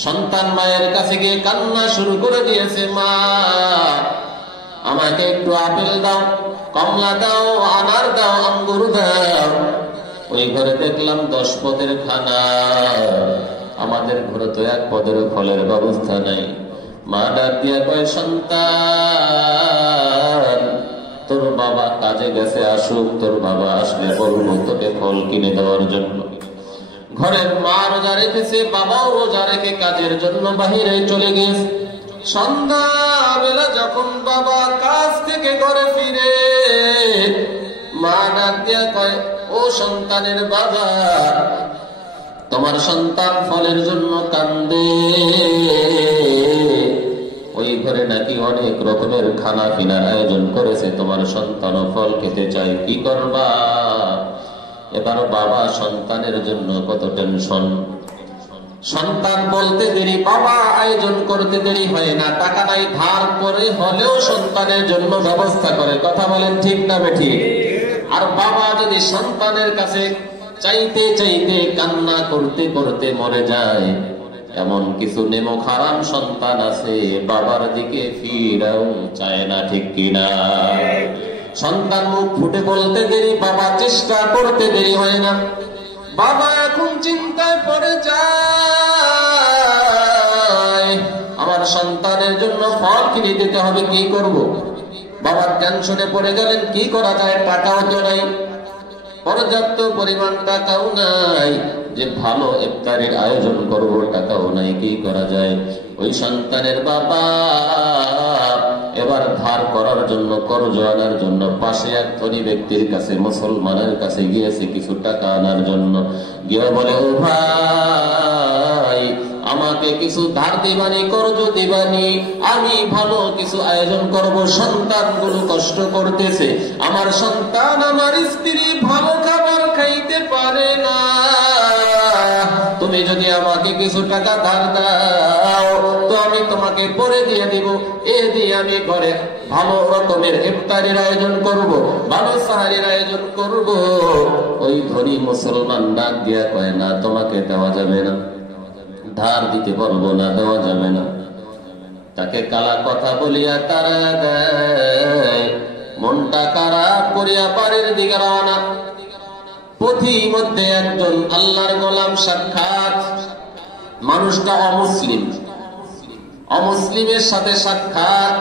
সন্তান মায়ের কাছে গিয়ে কান্না শুরু করে দিয়েছে, মা আমাকে একটু আপেল দাও, কমলা দাও, আনার দাও, আঙ্গুর দাও। ওই ঘরে দেখলাম 10 পদের খানা, আমাদের ঘরে তো 1 পদের ফলের ব্যবস্থা নাই। মা ডাক দিয়া কয়, সন্তান তোর বাবা কাজে গেছে, আসুক, তোর বাবা আসলে বলবো তোকে ফল কিনে দেওয়ার জন্য। ঘরের মা রোজা রেখেছে, বাবাও রোজা রেখে কাজের জন্য বাহিরে চলে গেছে। সন্ধ্যাবেলা যখন বাবা কাজ থেকে ঘরে ফিরে, মা ডাক দিয়া কয়, ও সন্তানের বাবা, তোমার সন্তান ফলের জন্য কান্দে, ওই ঘরে নাকি অনেক রকমের খানা পিনার আয়োজন করেছে, তোমার সন্তান ফল খেতে চায়, কি করবা? এবার বাবা সন্তানের জন্য কত টেনশন। সন্তান বলতে দেরি, বাবা আয়োজন করতে দেরি হয় না, টাকা নাই ধার করে হলেও সন্তানের জন্য ব্যবস্থা করে। কথা বলেন ঠিক না বেঠিক? আর বাবা যদি সন্তানের কাছে চাইতে চাইতে কান্না করতে করতে মরে যায়, এমন কিছু নেমো হারাম সন্তান আছে, বাবার দিকে ফিরাও চায় না, ঠিক কিনা? সন্তান মুখ ফুটে বলতে দেরি, বাবা চেষ্টা করতে দেরি হয় না। বাবা এখন চিন্তায় পড়ে যায়, আমার সন্তানের জন্য ফল কিনে দিতে হবে, কি করব? বাবার টেনশনে পড়ে গেলেন, কি করা যায়? টাকাও তো নাই, পর্যাপ্ত পরিমাণ টাকাও নাই, যে ভালো ইফতারের আয়োজন করব, টাকাও নাই, কি করা যায়? ওই সন্তানের বাবা এবার ধার করার জন্য, কর্জ আনার জন্য পাশে এক ধনী ব্যক্তির কাছে, মুসলমানের কাছে গিয়েছে কিছু টাকা আনার জন্য। গিয়ে বলে, ও ভাই, আমাকে কিছু ধার দিবানি, কর্জ দিবানি, আমি ভালো কিছু আয়োজন করব, সন্তানগুলো কষ্ট করতেছে, আমার সন্তান, আমার স্ত্রী ভালো খাবার খাইতে পারে না, তুমি যদি আমাকে কিছু টাকা ধার দাও তো আমি তোমাকে পরে দিয়ে দিব, এ দিয়ে আমি ঘরে ভালো রকমের ইফতারের আয়োজন করব, ভালো সাহারির আয়োজন করব। ওই ধনী মুসলমান ডাক দিয়া কয়, না, তোমাকে দেওয়া যাবে না, ধার দিতে পারবো না, দেওয়া যাবে না। তাকে কালা কথা বলিয়া তারা দেয়, মনটা খারাপ করিয়া বাড়ির দিকে রওনা। পথি মধ্যে একজন আল্লাহর গোলাম সাক্ষাৎ, মানুষটা অমুসলিমের সাথে সাক্ষাৎ,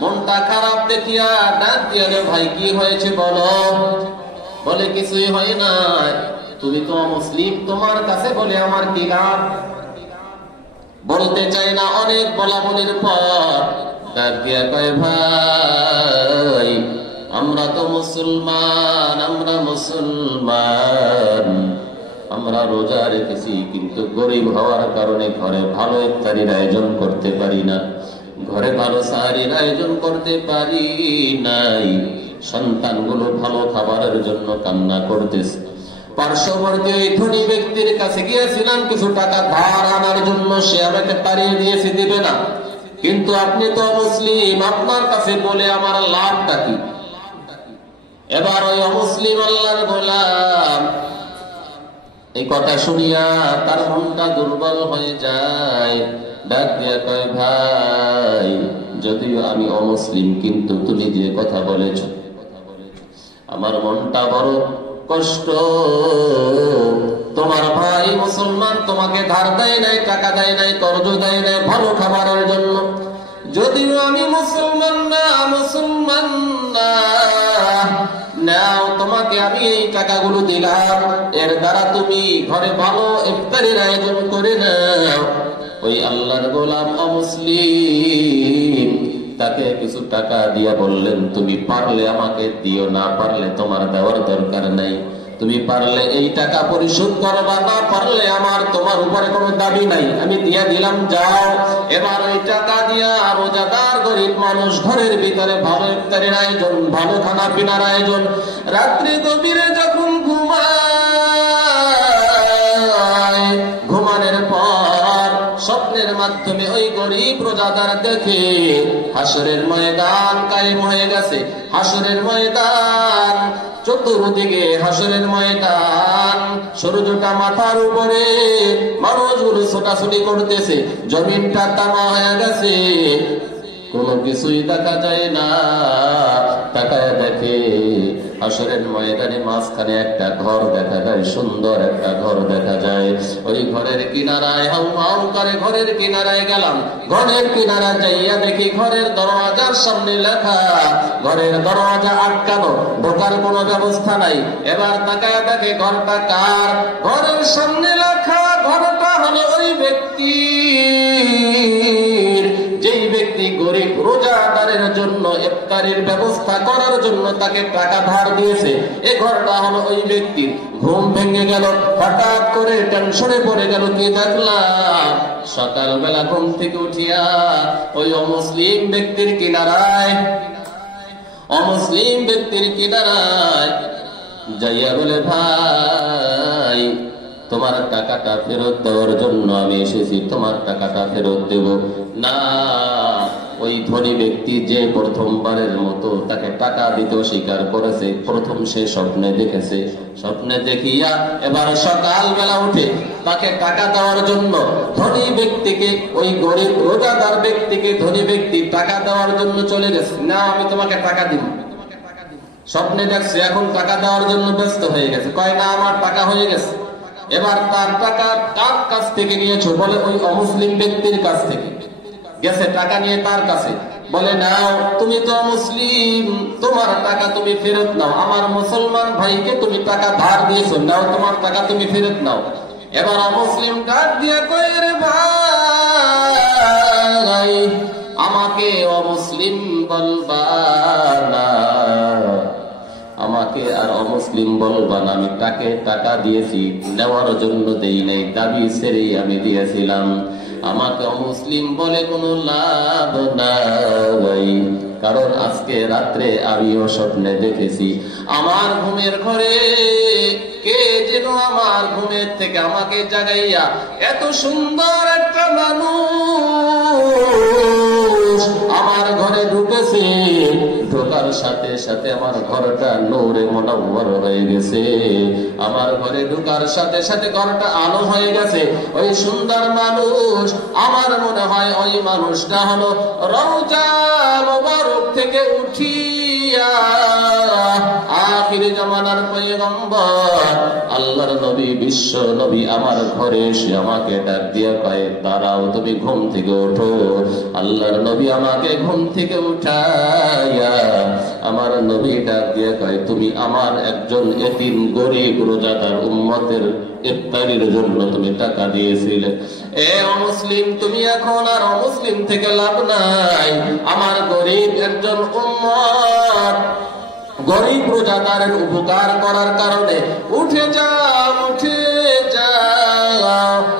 মনটা খারাপ দেখিয়া ডাক দিয়া, ভাই কি হয়েছে বলো? বলে, কিছুই হয় না, তুমি তো অমুসলিম, তোমার কাছে বলে আমার কি লাভ? বলতে চাই না, অনেক বলা বলির পর ডাক দিয়া কয়, ভাই আমরা তো মুসলমান, আমরা রোজা রেখেছি, কিন্তু গরিব হওয়ার কারণে ঘরে ভালো ইফতারির আয়োজন করতে পারি না, ঘরে ভালো সাহারির আয়োজন করতে পারি নাই, সন্তানগুলো ভালো খাবারের জন্য কান্না করতেছে। পার্শ্ববর্তী ওই ধনী ব্যক্তির কাছে গিয়েছিলাম কিছু টাকা ধার আনার জন্য, সে আমাকে তাড়িয়ে দিয়েছে, দিবে না, কিন্তু আপনি তো মুসলিম, আপনার কাছে বলে আমার লাভটা কি? এবার ওই অমুসলিম আল্লাহর গোলাম এই কথা শুনিয়া তার মনটা দুর্বল হয়ে যায়। ডাক দিয়া কয়, ভাই যদিও আমি অমুসলিম, কিন্তু তুমি যে কথা বলেছ আমার মনটা বড় কষ্ট। তোমার ভাই মুসলমান, তোমাকে ধার দেয় নাই, টাকা দেয় নাই, কর্জ দেয় নাই ভালো খাবারের জন্য। যদিও আমি মুসলমান না, নাও তোমাকে আমি এই টাকাগুলো দিলাম, এর দ্বারা তুমি ঘরে ভালো ইফতারের আয়োজন করে নাও। ওই আল্লাহর গোলাম অমুসলিম তাকে কিছু টাকা দিয়া বললেন, তুমি পারলে আমাকে দিও, না পারলে তোমার দেওয়ার দরকার নাই। তুমি পারলে এই টাকা পরিশোধ করবা, না পারলে আমার তোমার উপরে কোনো দাবি নাই, আমি দিয়া দিলাম, যাও। এবার ওই টাকা দিয়া রোজাদার গরিব মানুষ ঘরের ভিতরে ভালো ইফতারের আয়োজন, ভালো খানা পিনার আয়োজন। রাত্রে গভীরে যখন ঘুমানোর পর স্বপ্নের মাধ্যমে ওই গরিব রোজাদার দেখে হাসরের ময়দান কায়েম হয়ে গেছে। হাসরের ময়দান, চতুর্দিকে হাসরের ময়দান, সূর্যটা মাথার উপরে, মানুষগুলো ছোটাছুটি করতেছে, জমিনটা তামা হয়ে গেছে, কোনো কিছুই দেখা যায় না। তাকায় দেখে হাসরের ময়দানে মাঝখানে একটা ঘর দেখা যায়, সুন্দর একটা ঘর দেখা যায়। ওই ঘরের কিনারায় হাউ করে ঘরের কিনারায় গেলাম। ঘরের কিনারা যাইয়া দেখি ঘরের দরওয়াজার সামনে লেখা, ঘরের দরওয়াজা আটকানো, ঢোকার কোনো ব্যবস্থা নাই। এবার তাকায় দেখে ঘরটা কার, ঘরের সামনে লেখা ঘরটা হলো ওই ব্যক্তি, যেই ব্যক্তি গরিব রোজাদারের জন্য ইফতারের ব্যবস্থা করার জন্য তাকে টাকা ধার দিয়েছে। এই ঘরটা হলো ওই ব্যক্তির। ঘুম ভেঙে গেল, হঠাৎ করে টেনশনে পড়ে গেল, কি দেখলাম সকালবেলা ঘুম থেকে উঠিয়া ওই অমুসলিম ব্যক্তির কিনারায় যাইয়া বলে, ভাই তোমার টাকাটা ফেরত দেওয়ার জন্য আমি এসেছি, তোমার টাকাটা ফেরত দেব না। ওই ধনী ব্যক্তি যে প্রথমবারের মতো তাকে টাকা দিতে স্বীকার করেছে, প্রথম সে স্বপ্নে দেখেছে, স্বপ্নে দেখিয়া এবার সকালবেলা উঠে তাকে টাকা দেওয়ার জন্য ধনী ব্যক্তিকে, ওই গরিব রোজাদার ব্যক্তিকে ধনী ব্যক্তি টাকা দেওয়ার জন্য চলে গেছে। না, আমি তোমাকে টাকা দিব। স্বপ্নে দেখছে, এখন টাকা দেওয়ার জন্য ব্যস্ত হয়ে গেছে, কয় না আমার টাকা হয়ে গেছে। এবার তার টাকা কার কাছ থেকে নিয়েছো, বলে ওই অমুসলিম ব্যক্তির কাছ থেকে গেছে, টাকা নিয়ে তার কাছে বলে, নাও তুমি তো মুসলিম, তোমার টাকা তুমি ফেরত নাও, আমার মুসলমান ভাইকে তুমি টাকা ধার দিয়েছো, নাও তোমার টাকা তুমি ফেরত নাও। এবার অমুসলিম ডাক দিয়ে কয়, রে ভাই আমাকে অমুসলিম বলবা না, আমাকে আর অমুসলিম বলবা না, আমি তাকে টাকা দিয়েছি, নেওয়ার জন্য দেই নাই, দাবি ছেড়েই আমি দিয়েছিলাম। আমাকে অমুসলিম বলে কোনো লাভ নাই, কারণ আজকে রাত্রে আমিও স্বপ্নে দেখেছি আমার ঘুমের ঘরে কে যেন আমার ঘুমের থেকে আমাকে জাগাইয়া এত সুন্দর একটা মানুষ আমার ঘরে ঢুকেছে। ঢোকার সাথে সাথে আমার ঘরটা নূরে মুনাওয়ার হয়ে গেছে, আমার ঘরে ঢোকার সাথে সাথে ঘরটা আলো হয়ে গেছে। ওই সুন্দর মানুষ, আমার মনে হয় ওই মানুষটা হলো রওজা মুবারক থেকে উঠিয়া আখির জামানার পয়গম্বর আল্লাহর নবী, বিশ্ব নবী আমার ঘরে এসে আমাকে ডাক দিয়া কয়, দাঁড়াও তুমি ঘুম থেকে ওঠো। আল্লাহর নবী আমাকে ঘুম থেকে উঠাইয়া আমার নবী ডাক দিয়া কয়, তুমি আমার একজন এতিম গরিব রোজাদার উম্মতের ইফতারির জন্য তুমি টাকা দিয়েছিলে। এ অমুসলিম, তুমি এখন আর অমুসলিম থেকে লাভ নাই, আমার গরিব একজন উম্মত গরিব রোজাদারের উপকার করার কারণে উঠে যাও,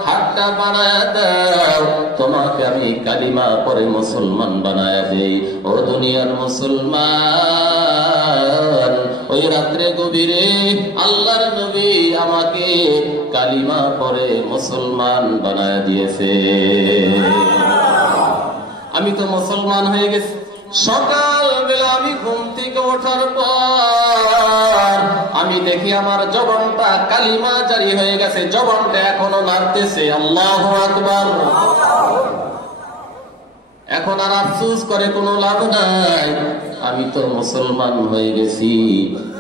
হাতটা বানায় দাও, তোমাকে আমি কালিমা পরে মুসলমান বানায় দেই। ও দুনিয়ার মুসলমান, ওই রাত্রে গভীরে আল্লাহর নবী আমাকে কালিমা পরে মুসলমান বানায় দিয়েছে, আমি তো মুসলমান হয়ে গেছি। সকালবেলা আমি ঘুম থেকে ওঠার পর আমি আমি দেখি আমার জবানটা কালিমা জারি হয়ে গেছে, জবানটা এখনো নাড়তেছে। আল্লাহু আকবার। এখন আর আফসোস করে কোনো লাভ নাই, আমি তো মুসলমান হয়ে গেছি।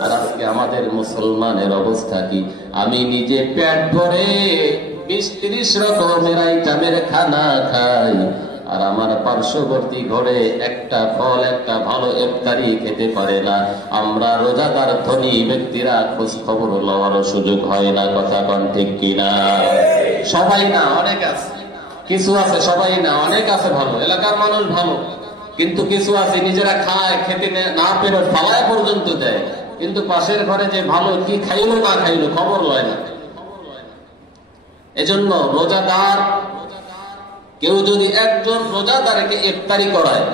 আর আজকে আমাদের মুসলমানের অবস্থা কি? আমি নিজে পেট ভরে 20-30 রকমের আইটেমের খানা খাই, আর আমার পার্শ্ববর্তী ঘরে একটা ফল, একটা ভালো ইফতারি খেতে পারে না। আমরা রোজাদার ধনী ব্যক্তিরা খোঁজ খবর লওয়ারও সুযোগ হয় না। কথা কোন ঠিক কিনা? সবাই না, অনেক আছে, কিছু আছে, সবাই না, অনেক আছে ভালো, এলাকার মানুষ ভালো, কিন্তু কিছু আছে নিজেরা খায়, খেতে না পেরে ফালায় পর্যন্ত দেয়, কিন্তু পাশের ঘরে যে ভালো কি খাইলো না খাইলো খবর লয় না। এজন্য রোজাদার কেউ যদি একজন রোজাদারকে ইফতারি করায়,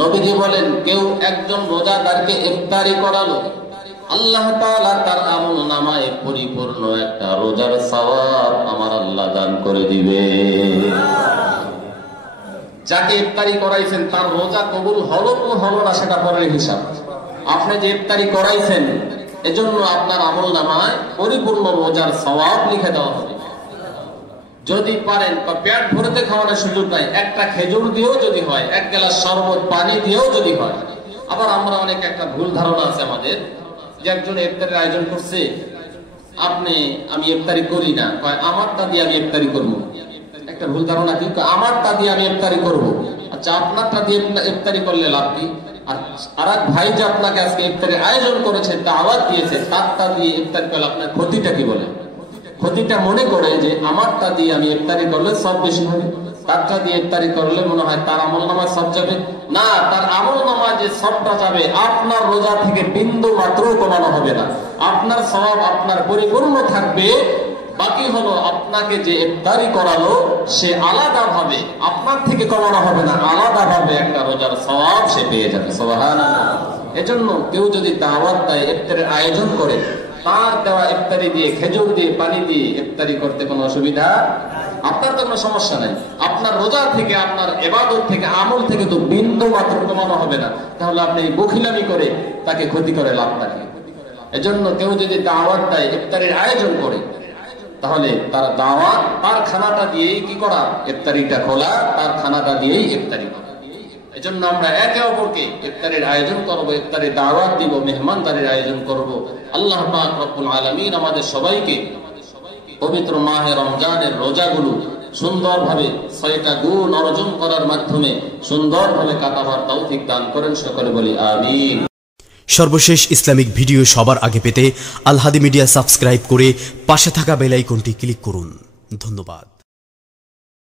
নবীজি বলেন কেউ একজন রোজাদারকে ইফতারি করালো, আল্লাহ তাআলা তার আমলনামায় পরিপূর্ণ একটা রোজার সওয়াব আমার আল্লাহ দান করে দিবে। যাকে ইফতারি করাইছেন তার রোজা কবুল হলো কি হলো না সেটা পরের হিসাব। আপনি যে ইফতারি করাইছেন এজন্য আপনার আমলনামায় পরিপূর্ণ রোজার সওয়াব লিখে দেওয়া হবে। যদি পারেন, পেট ভরতে খাওয়ানোর সুযোগ নাই, একটা খেজুর দিয়েও যদি হয়, এক গ্লাস শরবত পানি দিয়েও যদি হয়। আবার আমরা অনেক একটা ভুল ধারণা আছে আমাদের, যে একজন ইফতারের আয়োজন করছে, আমি ইফতারি করি না, আমারটা দিয়ে আমি ইফতারি করবো। একটা ভুল ধারণা, কিন্তু আমারটা দিয়ে আমি ইফতারি করবো। আচ্ছা, আপনারটা দিয়ে ইফতারি করলে লাভ কি? আর এক ভাই যে আপনাকে আজকে ইফতারের আয়োজন করেছে, দাওয়াত দিয়েছে, তারটা দিয়ে ইফতারি করলে আপনার ক্ষতিটা কি? বলে ক্ষতিটা মনে করে যে আমারটা দিয়ে আমি ইফতারি করলে সব বেশি হবে, তারটা দিয়ে ইফতারি করলে মনে হয় তার আমলনামায় সব যাবে। না, তার আমলনামায় যে সবটা যাবে আপনার রোজা থেকে বিন্দু মাত্র কমানো হবে না। আপনার সওয়াব আপনার পরিপূর্ণ থাকবে। বাকি হলো আপনাকে যে ইফতারি করালো সে আলাদা ভাবে, আপনার থেকে কমানো হবে না, আলাদা ভাবে একটা রোজার সওয়াব সে পেয়ে যাবে। সুবহানাল্লাহ। এজন্য কেউ যদি দাওয়াত দেয়, ইফতারের আয়োজন করে, তার দেওয়া ইফতারি দিয়ে, খেজুর দিয়ে, পানি দিয়ে ইফতারি করতে কোনো অসুবিধা, আপনার তো কোনো সমস্যা নাই। আপনার রোজা থেকে, আপনার ইবাদত থেকে, আমল থেকে তো বিন্দু মাত্র কমানো হবে না। তাহলে আপনি বখিলামি করে তাকে ক্ষতি করে লাভ থাকে। এজন্য কেউ যদি দাওয়াত দেয়, ইফতারির আয়োজন করে, তাহলে তার দাওয়াত, তার খানাটা দিয়েই কি করা? ইফতারিটা খোলা, তার খানাটা দিয়েই ইফতারি করা। এজন্য আমরা একে অপরকে ইফতারের আয়োজন করব, ইফতারের দাওয়াত দিব, মেহমানদারির আয়োজন করব। আল্লাহ পাক রব্বুল আলামিন আমাদের সবাইকে পবিত্র মাহে রমজানের রোজাগুলো সুন্দরভাবে 6টা গুণ অর্জন করার মাধ্যমে সুন্দরভাবে কাটাবার তৌফিক দান করেন। সকলে বলি আমিন। সর্বশেষ ইসলামিক ভিডিও সবার আগে পেতে আল হাদি মিডিয়া সাবস্ক্রাইব করে পাশে থাকা বেল আইকনটি ক্লিক করুন। ধন্যবাদ।